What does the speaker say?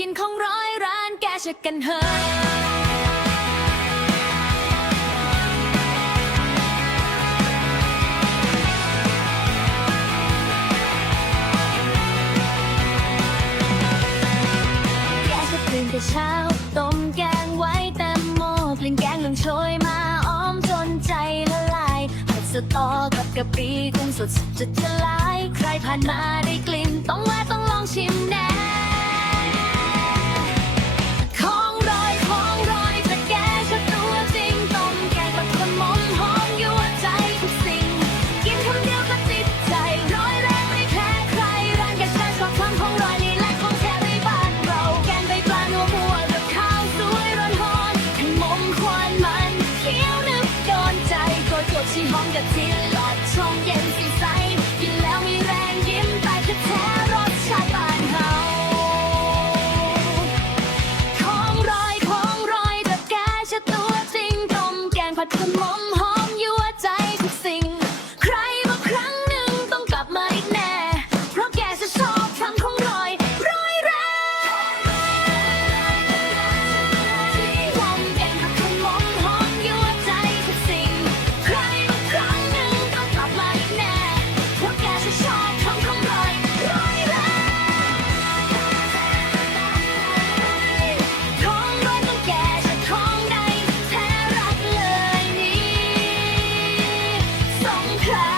จะกันเฮยแกก็ตื่นแต่เช้า ต้มแกงไว้แตงโมกลิ่นแกงลงโชยมาอ้อมจนใจละลายผัดสะตอกับกะปิกุ้งสดจะละลาย ใครผ่านมา กับทิศหลอดชงเย็นสีใสกินแล้วมีแรงยิ้มไปคืแท้รสชาบานเฮาของรอยของรอยเดอแกชะตัวจริงต้มแกงผัดขมม high.